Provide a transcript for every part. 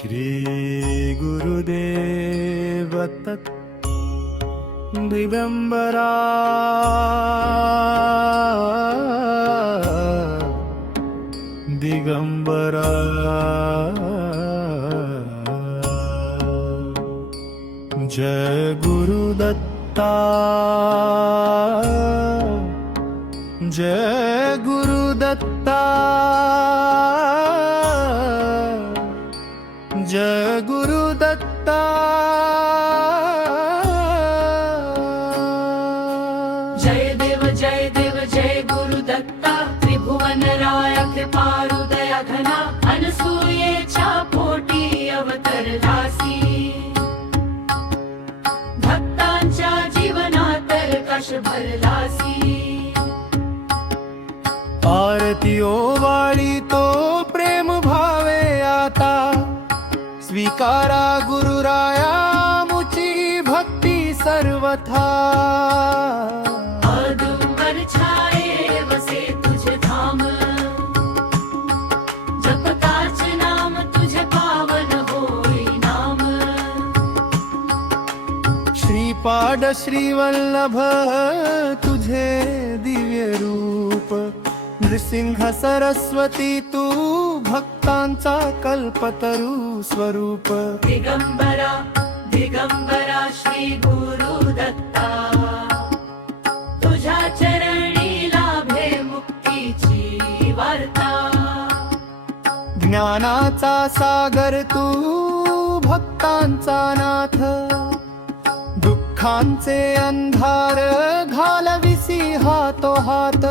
श्री गुरुदेव दत्त दिगंबरा दिगंबरा जय गुरुदत्ता जय गुरुदत्ता जय गुरुदत्ता जय देव जय गुरुदत्ता त्रिभुवन राय कृपाहृदय घना अनसूयेच्या पोटी अवतरलासी भक्तांच्या जीवनात कश भरलासी आरती ओवाळी तो प्रेम भावे आता स्वीकारा गुरुराया मुची भक्ती सर्वथा अदुंबर छाये वसे तुझे धाम जपताच नाम तुझे पावन होई नाम श्रीपाद श्रीवल्लभ तुझे दिव्य रूप नृसिंह सरस्वती तू भक्तांचा कल्पतरू स्वरूप दिगंबरा दिगंबरा श्री गुरुदत्ता तुझ्या चरणी लाभे मुक्तीची वार्ता ज्ञानाचा सागर तू भक्तांचा नाथ दुःखांचे अंधार घालविसी हातो हात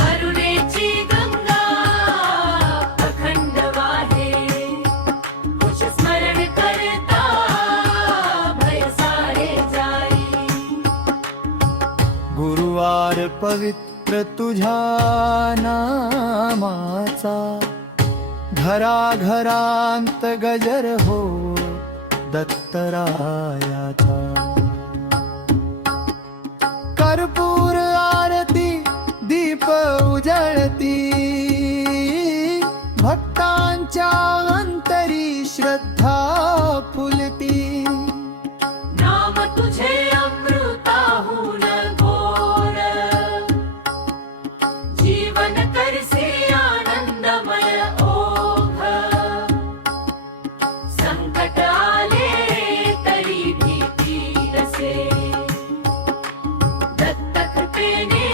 करुणेची गंगा अखंड वाहे तुझ स्मरण करता भय सारे जाई गुरुवार पवित्र तुझ्या नामाचा घराघरांत गजर हो दत्तरायाचा कर्पूर आरती दीप उजळती भक्तांच्या अंतरी श्रद्धा फुलती नाम तुझे अमृताहून गोड जीवन करसे आनंदमय ओघ संकट आले तरी भीती नसे दत्तकृपेने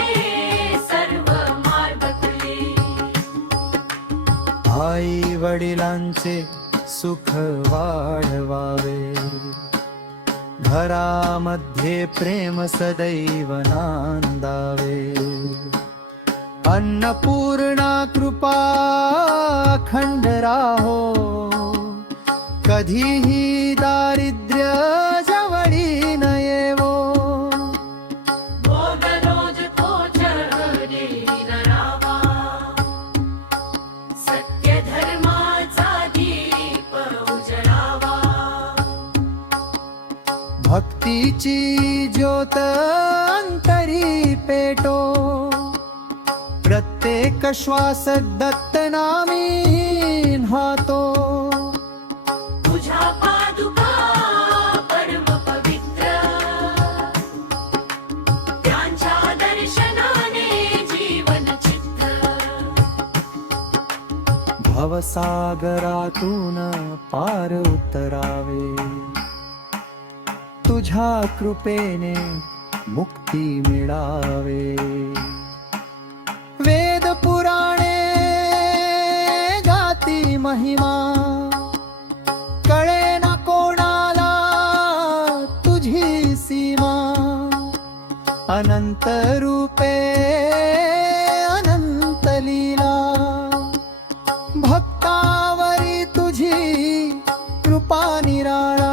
सर्व मार्ग खुले आई वडिलांचे सुख वाढवावे घरामध्ये प्रेम सदैव नांदावे अन्नपूर्णा कृपा अखंड राहो कधीही दारिद्र्य जवळी न येवो भोग रोज तोचणे न रावा सत्य धर्माचा दीप उजळावा भक्तीची ज्योत अंतरी पेटो प्रत्येक श्वास दत्त नामी न्हातो तुझ्या पादुका परम पवित्र त्यांच्या दर्शनाने जीवन चित्र भवसागरातून पार उतरावे तुझ्या कृपेने मुक्ती मिळावे वेद पुराणे गाती महिमा कळे ना कोणाला तुझी सीमा अनंत रूपे अनंत लीला भक्तावरी तुझी कृपा निराळा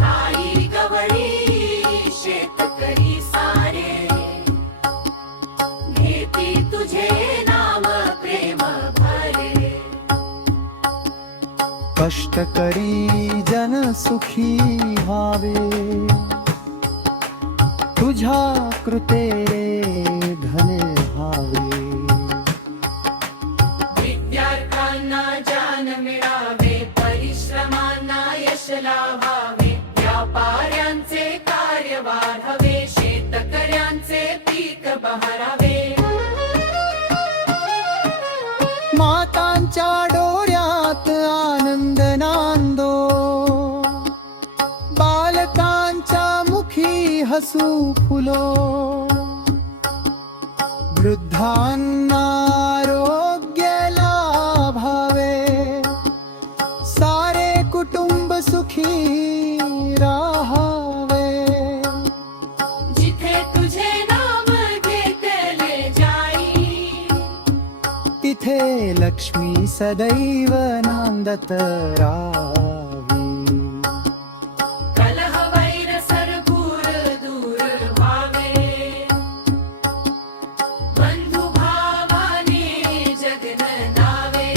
गाई गवळी शेतकरी सारे घेती तुझे नाम प्रेम भरे कष्टकरी जन सुखी व्हावे तुझ्या कृतेरे धने व्हावे विद्यार्थ्यांना ज्ञान मन मिळावे, परिश्रमांना यश लाभावे, व्यापाऱ्यांचे कार्य वाढावे, शेतकऱ्यांचे पीक बहरावे. मातांच्या डोळ्यात आनंद नांदो, बालकांच्या मुखी हसू फुलो, वृद्धांना आरोग्य लाभावे, सारे कुटुंब सुखी राहावे. जिथे तुझे नाम घेतले जाई, तिथे लक्ष्मी सदैव नांदत राहावी. कलह वैर सरगूर दूर व्हावे, बंधु भावाने जगन नावे.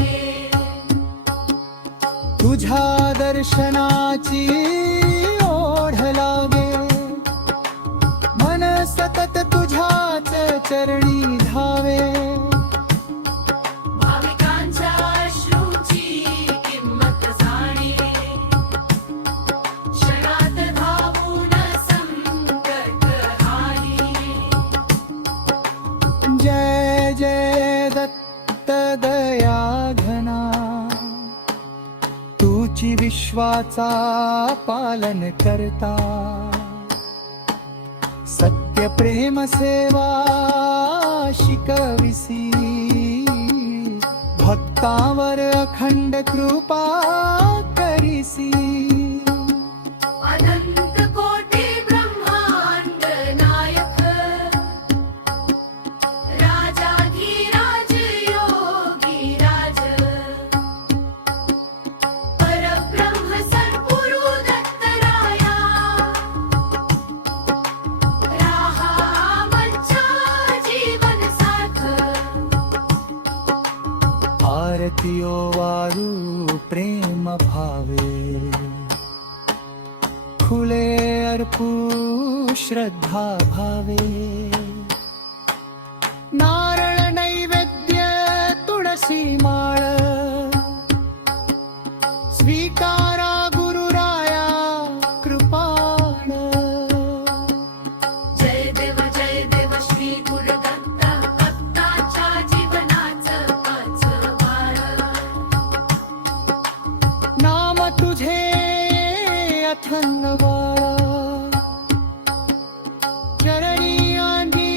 तुझ्या दर्शनाची ओढ लागे, मन सतत तुझ्याच चरणी धावे. भाविकांच्या अश्रूची किंमत जाणे, क्षणात धावून संकट हारी. जय जय दत्त दया घना, तुची विश्वाचा पालन करता. सत्य प्रेम सेवा शिकविसी, भक्तावर अखंड कृपा करिसी. अनंत कोटी ब्रह्मांड नायक, राजाधिराज योगी राज, परब्रह्म सद्गुरु दत्तराया, राहा आमच्या जीवन सार्थ. आरतीयो वारू प्रेम भावे, खुले अर्पू श्रद्धा भावे. नारळ नैवेद्य तुळसी माळ, स्वीकारा गुरुराया कृपाळ. जय देव श्री गुरुदत्त, भक्ताच्या जीवनाचं पाचवाळ. नाम तुझे अथन्न वाळा, चरणी आंधी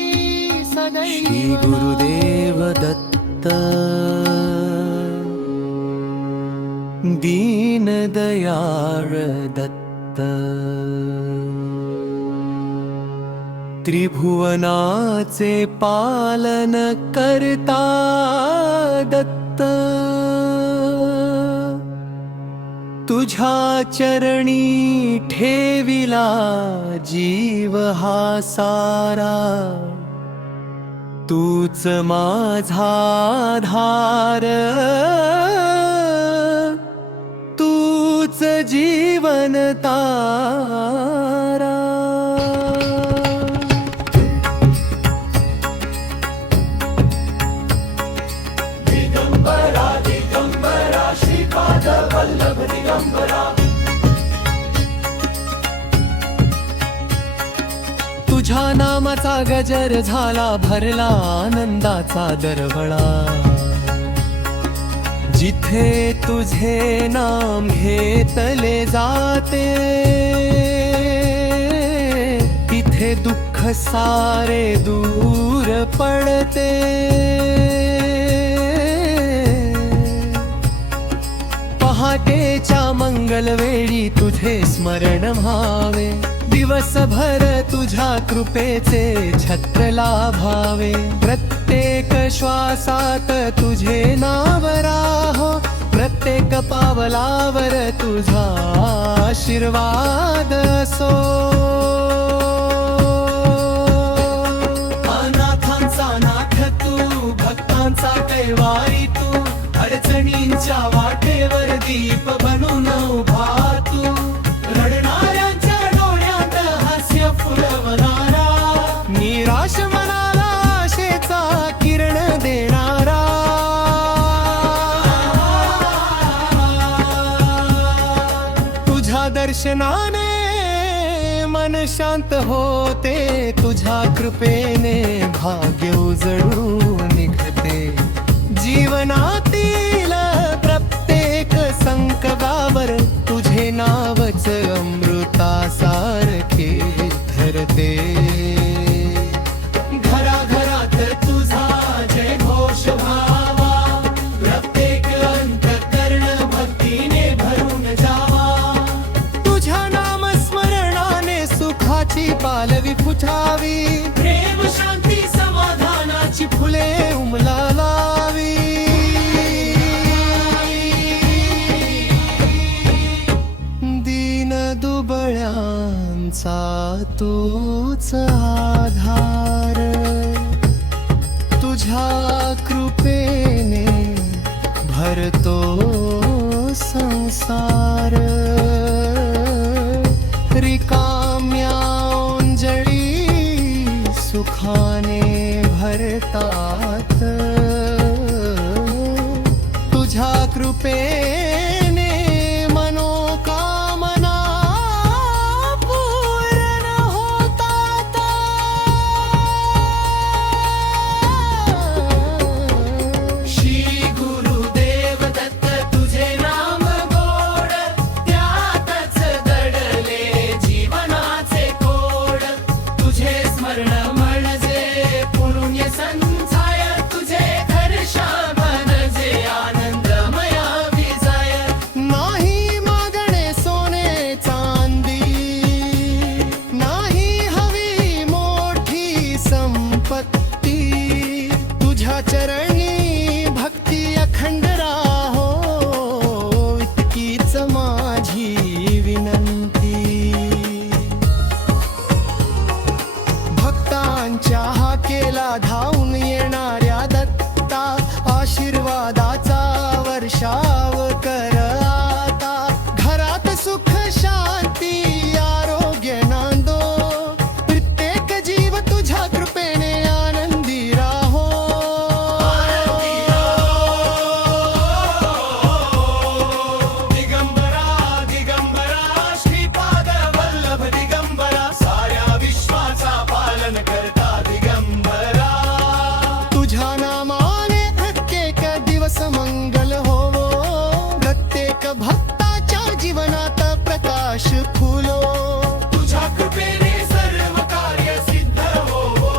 सदैव. श्री गुरुदेव दत्त, दीन दयाळ दत्त, त्रिभुवनाचे पालन करता दत्त. तुझ्या चरणी ठेविला जीव हा सारा, तूच माझा आधार, तूच जीवन तारा. दिगंबरा दिगंबरा श्रीपाद वल्लभ दिगंबरा, तुझ्या नामाचा गजर झाला भरला आनंदाचा दरवळा. जिथे तुझे नाम घेतले जाते, तिथे दुःख सारे दूर पडते. पहाटेच्या मंगलवेळी तुझे स्मरण व्हावे, दिवसभर तुझ्या कृपेचे छत्र लाभावे. प्रत्येक श्वासात तुझे नाव राहो, प्रत्येक पावलावर तुझा आशीर्वाद असो. अनाथांचा नाथ तू, भक्तांचा कैवारी तू, अडचणींच्या वाटेवर दीप बनून उभा तू. रडणाऱ्यांच्या डोळ्यात हास्य फुलवणारा, निराश मनाला आशेचा किरण देणारा. दर्शनाने मन शांत होते, तुझ्या कृपेने भाग्य उजळून निघते. जीवनातील प्रत्येक संकटावर तुझे नावच अमृतासारखे धरते. घराघरात तुझा जय घोष व्हावा, प्रत्येक अंतःकरण भक्तीने भरून जावा. तुझ्या नामस्मरणाने सुखाची पालवी फुटावी, प्रेम शांती समाधानाची फुले उमलावी. दीन दुबळ्यांचा तूच आधार, तुझ्या कृपेने भरतो संसार. रिकाम्या ओंजळी सुखाने भरतात, तुझ्या कृपेने मनोकामना पूर्ण होतात. श्री गुरुदेव दत्त तुझे नाम गोड, त्यातच दडले जीवनाचे कोड. तुझे स्मरण म्हणजे पुण्य संचाय, तुझे हर्षा म्हणजे आनंदमया विजय. नाही मागणे सोने चांदी, नाही हवी मोठी संपत्ती. तुझ्या चरणी भक्ती अखंड राहो, इतकीच माझी विनंती. भक्तांच्या हाकेला धावून येणाऱ्या दत्ता, आशीर्वादाचा वर्षाव कर आता. घरात सुख शांती आरोग्य नांदो, प्रत्येक जीव तुझ्या कृपेने आनंदी राहो. दिगंबरा दिगंबरा श्रीपाद वल्लभ दिगंबरा, साऱ्या विश्वाचा पालन करता दिगंबरा. तुझ्या नामाने प्रत्येक दिवस मंगल होवो, प्रत्येक भक्ताच्या जीवनात प्रकाश फुलो. तुझ्या कृपेने सर्व कार्य सिद्ध होवो,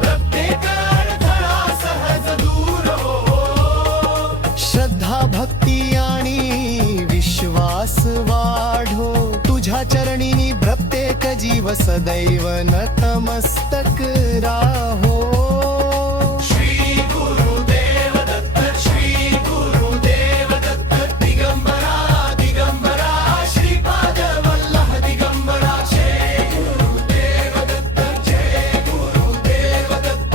प्रत्येक अडथळा सहज दूर होवो. श्रद्धा भक्ती आणि विश्वास वाढो, तुझ्या चरणी प्रत्येक जीव सदैव नतमस्तक राहो. श्री गुरुदेव दत्त, श्री गुरुदेव दत्त दिगंबरा दिगंबरा, श्रीपाद वल्लभ दिगंबरा. जय गुरुदेव दत्त, जय गुरुदेव दत्त.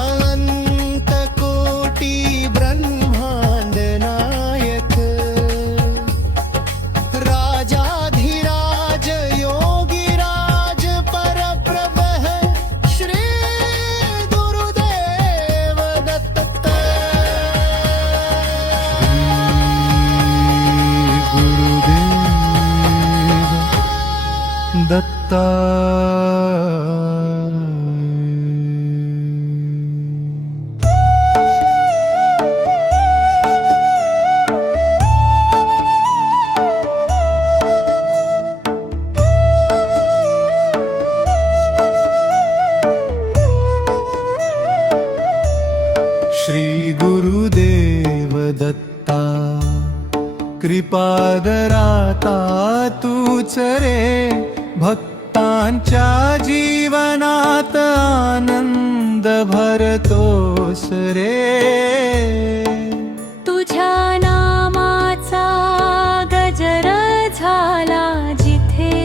अनंत कोटी ब्रह्मांड नायक, राजाधिराज योगीराज परप्रभः, श्री गुरुदेव दत्त. गुरुदेव दत्ता. श्री गुरुदेव दत्ता, कृपादराता तूच रे. भक्तांच्या जीवनात आनंद भरतोस रे. तुझ्या नामाचा गजर झाला जिथे,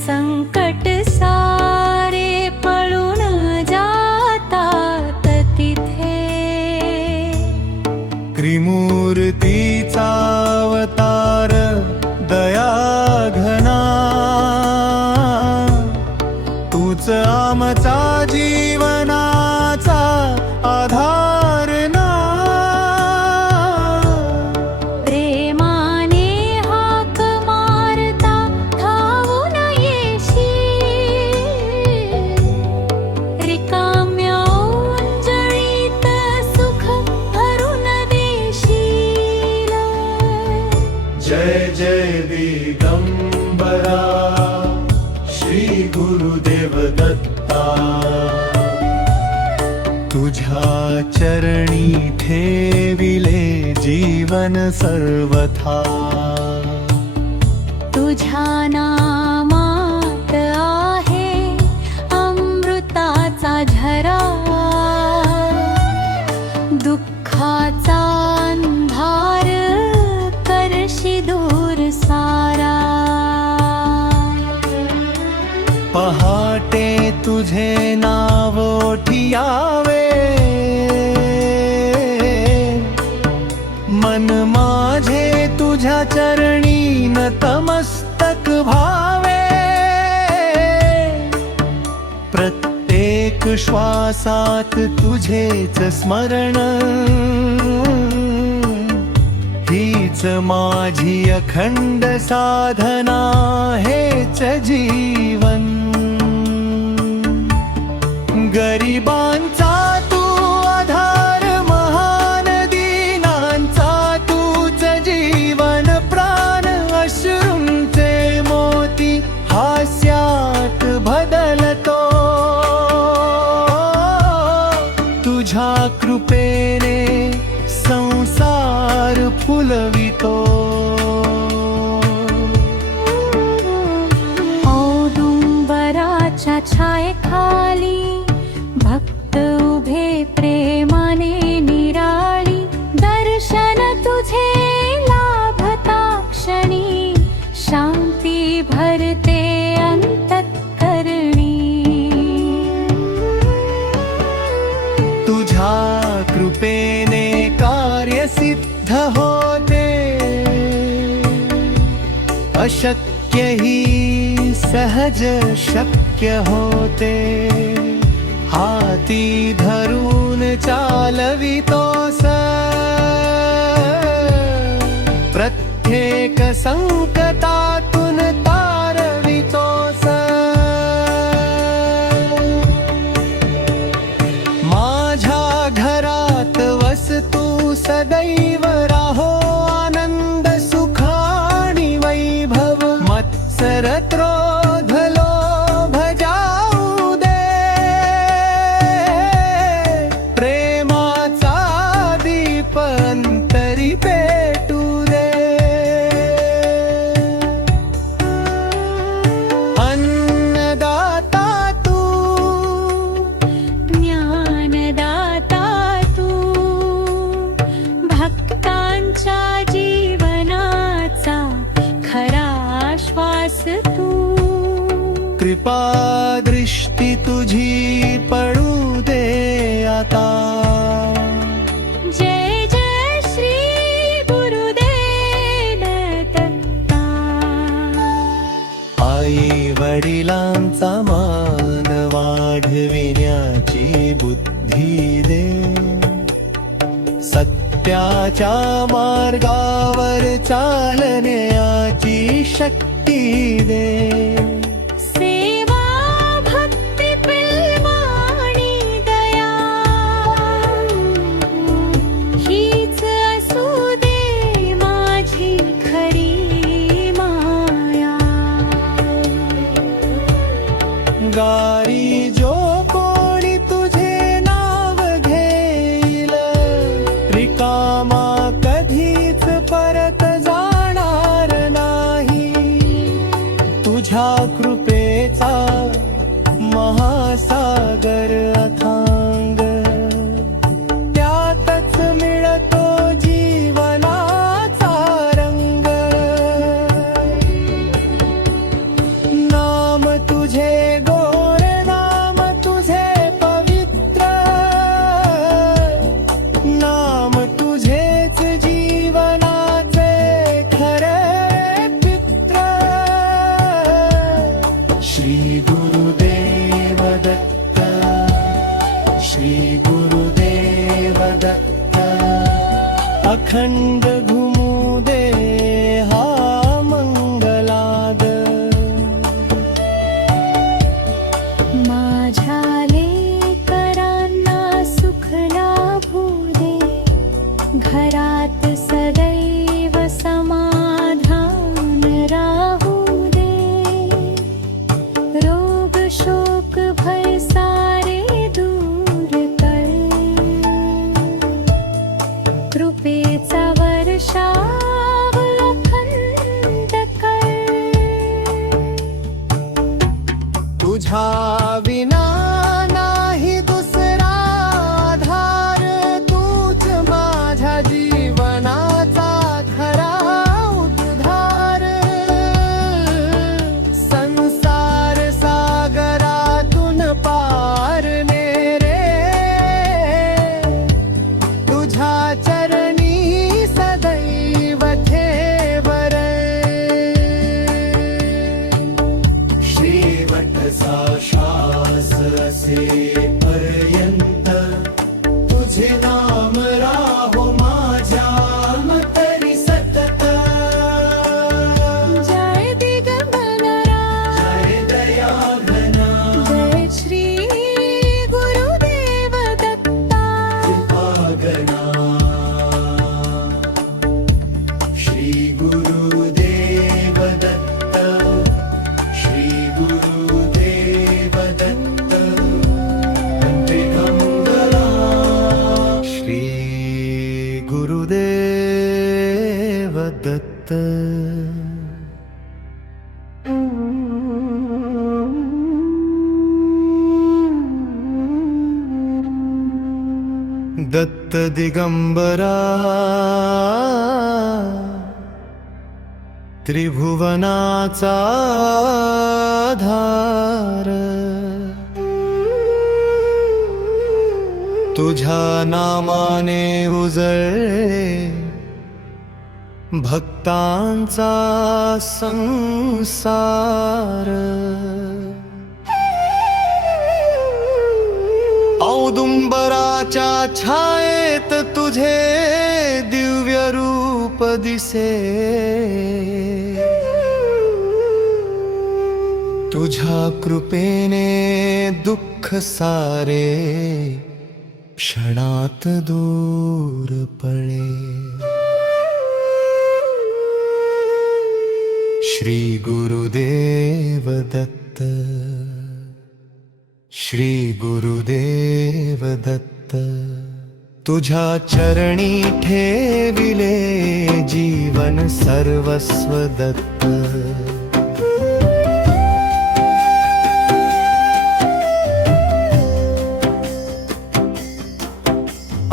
संकट सारे पळून जातात तिथे. त्रिमूर्तीचा अवतार दया घना, तूच आमचा जीवनाचा आधार ना. तुझ्या चरणी ठेविले जीवन सर्वथा तुझ्या नामात आहे अमृताचा झरा दुःखाचा अंधार करशी दूर सारा पहाटे तुझे नाव ओठियावे मन माझे तुझ्या चरणी नतमस्तक भावे प्रत्येक श्वासात तुझेच स्मरण हीच माझी अखंड साधना हेच जीवन गरिबांचा तू आधार महान दीनांचा तूच जीवन प्राण अश्रूंचे मोती हास्यात बदलतो तुझ्या कृपेने संसार फुलवितो औदुंबराच्या छायेखाली भक्त उभे प्रेमाने निराळी दर्शन तुझे लाभता क्षणी शांती भरते अंतःकरणी तुझ्या कृपेने कार्य सिद्ध होते अशक्य ही सहज शक्य होते हाती धरून चालवितोस प्रत्येक संकटातून तारवितोस माझ्या घरात वस तू सदैव राहो आनंद सुख आणि वैभव मत्सर क्रोध लोभ जाऊ दे प्रेमाचा दीप अंतरी पेटू दे अन्नदाता तू ज्ञानदाता तू भक्तांच्या जीवनाचा खरा श्वास तू कृपा दृष्टी तुझी पडू दे आता जय जय श्री गुरुदेव दत्ता आई वडिलांचा मान वाढविण्याची बुद्धी दे सत्याच्या मार्गावर चालण्याची शक्ती दे सेवा भक्ती प्रेम आणि दया हीच असू दे माझी खरी माया गारी जो कोणी तुझे नाव घेईल रिकामा कधीच परत जाणार नाही तुझ्या कृपेचा महासागर अथांग त्यातच मिळतो जीवनाचा रंग नाम तुझे गोर नाम तुझे पवित्र नाम तुझेच जीवनाचे खरे मित्र श्री गुरुदेव दत्त श्री गुरुदेव दत्त अखंड घुमू दे हा मंगलाद माझ्या लेकरांना सुख लाभू दे घरात सदैव समाधान राहू दे रोग शोक भय सारे दूर कर दत्त दिगंबरा त्रिभुवनाचा आधार तुझ्या नामाने उजळे भक्तांचा संसार औदुंबराच्या छायेत तुझे दिव्य रूप दिसे तुझ्या कृपेने दुःख सारे क्षणात दूर पळे श्री गुरुदेव दत्त श्री गुरुदेव दत्त तुझ्या चरणी ठेविले जीवन सर्वस्व दत्त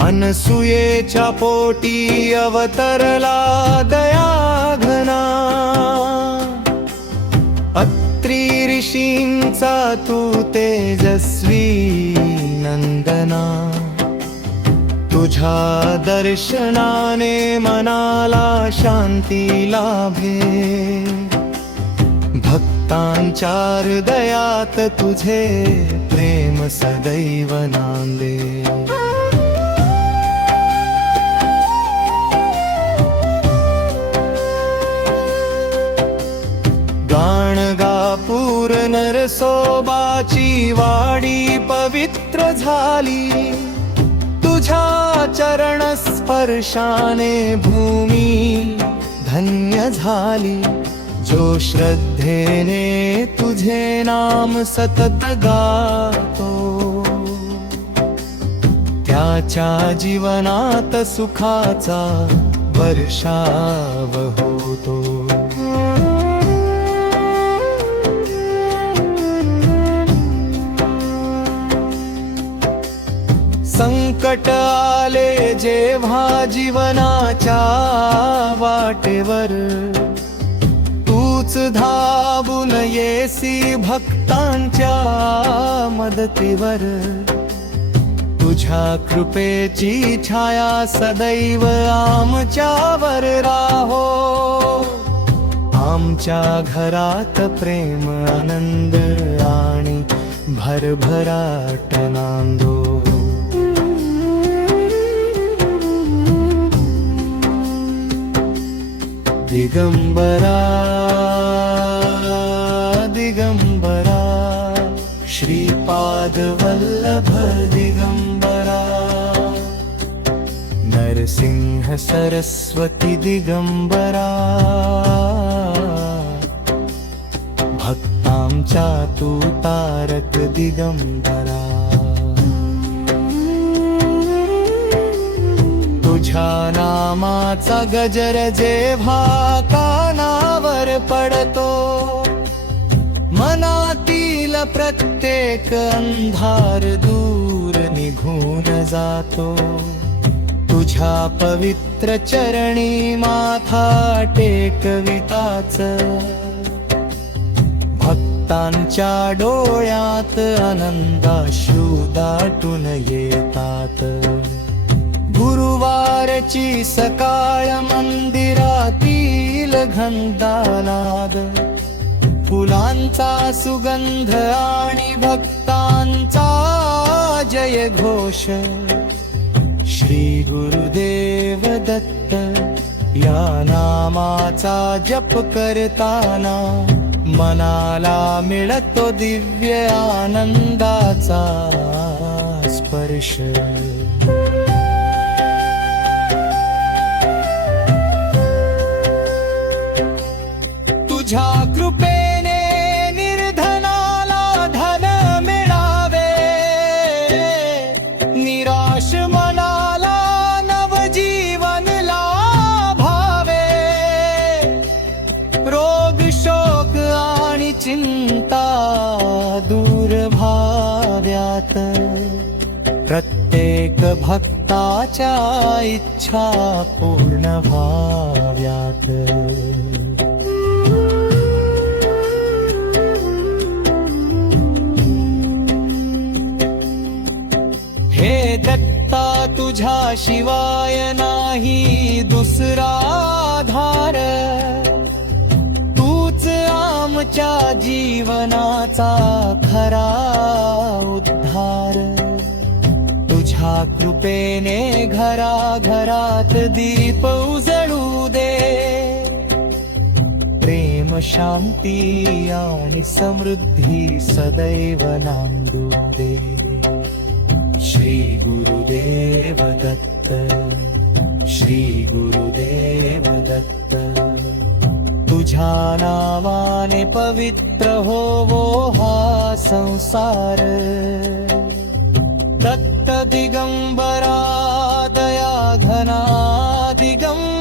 अनसुयेच्या पोटी अवतरला दयाघना अत्री ऋषींचा तू तेजस्वी नंदना तुझ्या दर्शनाने मनाला शांती लाभे भक्तांच्या हृदयात तुझे प्रेम सदैव नांदे गाणगापूर नरसोबाची वाडी पवित्र झाली तुझ्या चरण स्पर्शाने भूमी धन्य झाली जो श्रद्धेने तुझे नाम सतत गातो त्याच्या जीवनात सुखाचा वर्षाव होतो संकट आले जेव्हा जीवनाच्या वाटेवर तूच धावून येसी भक्तांच्या मदतीवर तुझ्या कृपेची छाया सदैव आमच्यावर राहो आमच्या घरात प्रेम आनंद आणि भरभराट नांदो दिगंबरा दिगंबरा श्रीपाद वल्लभ दिगंबरा नरसिंह सरस्वती दिगंबरा भक्तांचा तू तारक दिगंबरा तुझ्या नामाचा गजर जेव्हा कानावर पडतो मनातील प्रत्येक अंधार दूर निघून जातो तुझ्या पवित्र चरणी माथा टेकविताच भक्तांच्या डोळ्यात आनंदाश्रू दाटून येतात गुरुवारची सकाळ मंदिरातील घंटानाद फुलांचा सुगंध आणि भक्तांचा जय घोष श्री गुरुदेव दत्त या नामाचा जप करताना मनाला मिळतो दिव्य आनंदाचा स्पर्श तुझ्या कृपेने निर्धनाला धन मिळावे निराश मनाला नवजीवन लाभावे रोग शोक आणि चिंता दूर भाव्यात प्रत्येक एक भक्ताच्या इच्छा पूर्ण व्हाव्यात. हे दत्ता तुझ्या शिवाय नाही दुसरा आधार. तूच आमच्या जीवनाचा खरा उद्धार. तुझ्या कृपेने घराघरात दीप उजळू दे. प्रेम शांती आणि समृद्धी सदैव नांदू दे. श्री गुरुदेव दत्त, श्री गुरुदेव दत्त. तुझ्या नावाने पवित्र होवो हा संसार. दत्त दिगंबर